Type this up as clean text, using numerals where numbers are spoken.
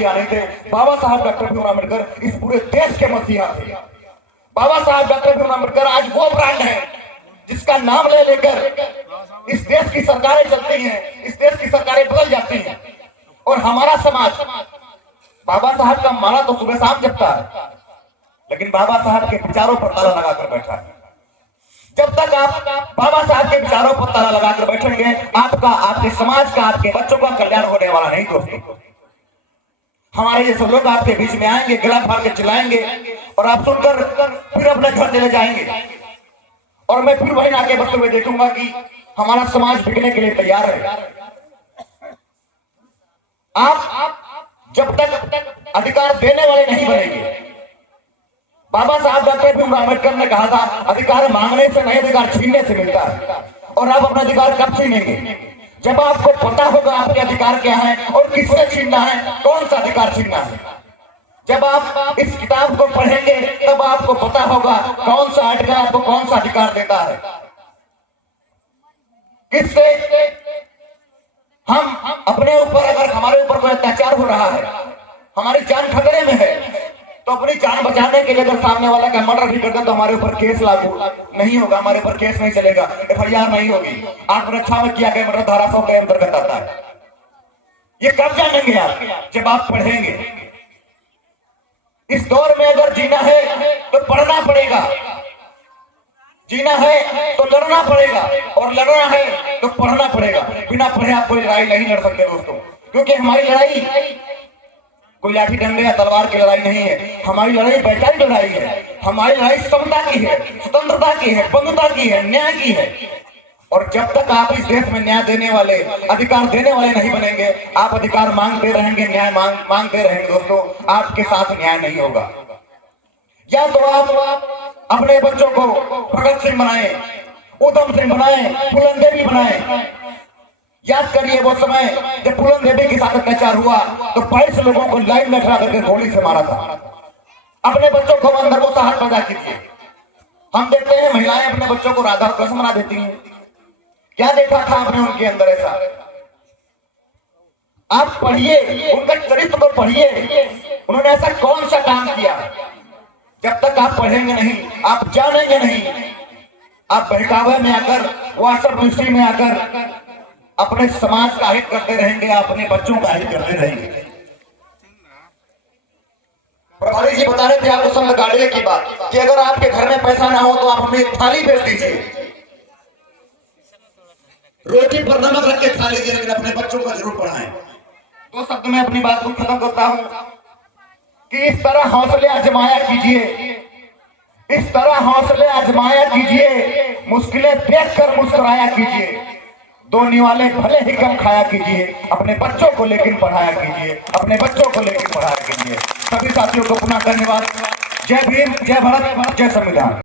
मसीहा नहीं थे, बाबा साहब डॉक्टर भीमराव अम्बेडकर इस पूरे देश के मसीहा थे। बाबा साहब डॉक्टर भीमराव अम्बेडकर आज वो ब्रांड है जिसका नाम ले लेकर इस देश की सरकारें चलती हैं, इस देश की सरकारें बदल जाती हैं। और हमारा समाज बाबा साहब का माला तो सुबह शाम जपता है, लेकिन बाबा साहब के विचारों पर ताला लगाकर बैठा है। जब तक आप बाबा साहब के विचारों पर ताला लगाकर बैठेंगे, आपका, आपके समाज का, आपके बच्चों का कल्याण होने वाला नहीं दोस्तों। हमारे जैसे लोग आपके बीच में आएंगे, गला फाड़ के चिल्लाएंगे और आप सुनकर फिर अपने घर चले जाएंगे और मैं फिर वहीं आके बसते हुए देखूंगा कि हमारा समाज बिकने के लिए तैयार है। आप जब तक अधिकार देने वाले नहीं बनेंगे, बाबा साहब डॉक्टर भीमराव अम्बेडकर ने कहा था अधिकार मांगने से नहीं, अधिकार छीनने से मिलता है। और आप अपना अधिकार कब छीनेंगे? जब आपको पता होगा आपके अधिकार क्या है और किससे छीनना है, कौन सा अधिकार छीनना है। जब आप इस किताब को पढ़ेंगे तब आपको पता होगा कौन सा आर्टिकल आपको कौन सा अधिकार देता है, किससे हम अपने ऊपर, अगर हमारे ऊपर कोई अत्याचार हो रहा है, हमारी जान खतरे में है, तो अपनी जान बचाने के लिए अगर सामने वाला का मर्डर भी करता तो हमारे ऊपर केस लागू नहीं होगा, हमारे ऊपर केस नहीं चलेगा, FIR नहीं होगी। आत्मरक्षा में किया गया मर्डर धारा 100 के अंतर्गत आता है। ये कब जानेंगे आप? जब आप पढ़ेंगे। इस दौर में अगर जीना है तो पढ़ना पड़ेगा, जीना है तो लड़ना पड़ेगा, और लड़ना है तो पढ़ना पड़ेगा। बिना पढ़े आप कोई लड़ाई नहीं लड़ सकते दोस्तों, क्योंकि हमारी लड़ाई कोई लाठी डंडे या तलवार की लड़ाई नहीं है। हमारी लड़ाई वैचारिक लड़ाई है। हमारी लड़ाई समता की है, स्वतंत्रता की है, बंधुता की है, न्याय की है। और जब तक आप इस देश में न्याय देने वाले, अधिकार देने वाले नहीं बनेंगे, आप अधिकार मांगते रहेंगे, न्याय मांगते रहेंगे दोस्तों, आपके साथ न्याय नहीं होगा। या तो आप अपने बच्चों को भगत सिंह बनाएं, उधम सिंह बनाएं, फूलन देवी बनाएं। याद करिए वो समय जब फूलन देवी के साथ अत्याचार हुआ तो 22 लोगों को लाइन में खड़ा करके गोली से मारा था। अपने बच्चों को अंदर वो साहस पैदा कीजिए। हम देखते हैं महिलाएं अपने बच्चों को राधा कृष्ण बना देती हैं। क्या देखा था आपने उनके अंदर ऐसा? आप पढ़िए, उनका चरित्र को पढ़िए, उन्होंने ऐसा कौन सा काम किया। जब तक आप पढ़ेंगे नहीं, आप जानेंगे नहीं, आप बहकावे में आकर, व्हाट्सएप मिस्ट्री में आकर अपने समाज का हित करते रहेंगे, अपने बच्चों का हित करते रहेंगे। प्रभारी जी बता रहे थे आपको समय गाड़िए की बात कि अगर आपके घर में पैसा ना हो तो आप हमें थाली भेज दीजिए, रोटी पर नमक रख के खा लीजिए, लेकिन अपने बच्चों को जरूर पढ़ाएं। तो शब्द में अपनी बात को खत्म करता हूं कि इस तरह हौसले आजमाया कीजिए, इस तरह हौसले आजमाया कीजिए, मुश्किलें देखकर मुस्कुराया कीजिए, दो निवाले भले ही कम खाया कीजिए, अपने बच्चों को लेकिन पढ़ाया कीजिए, अपने बच्चों को लेकिन पढ़ाया कीजिए। सभी साथियों को पुनः धन्यवाद। जय भीम, जय भारत, जय संविधान।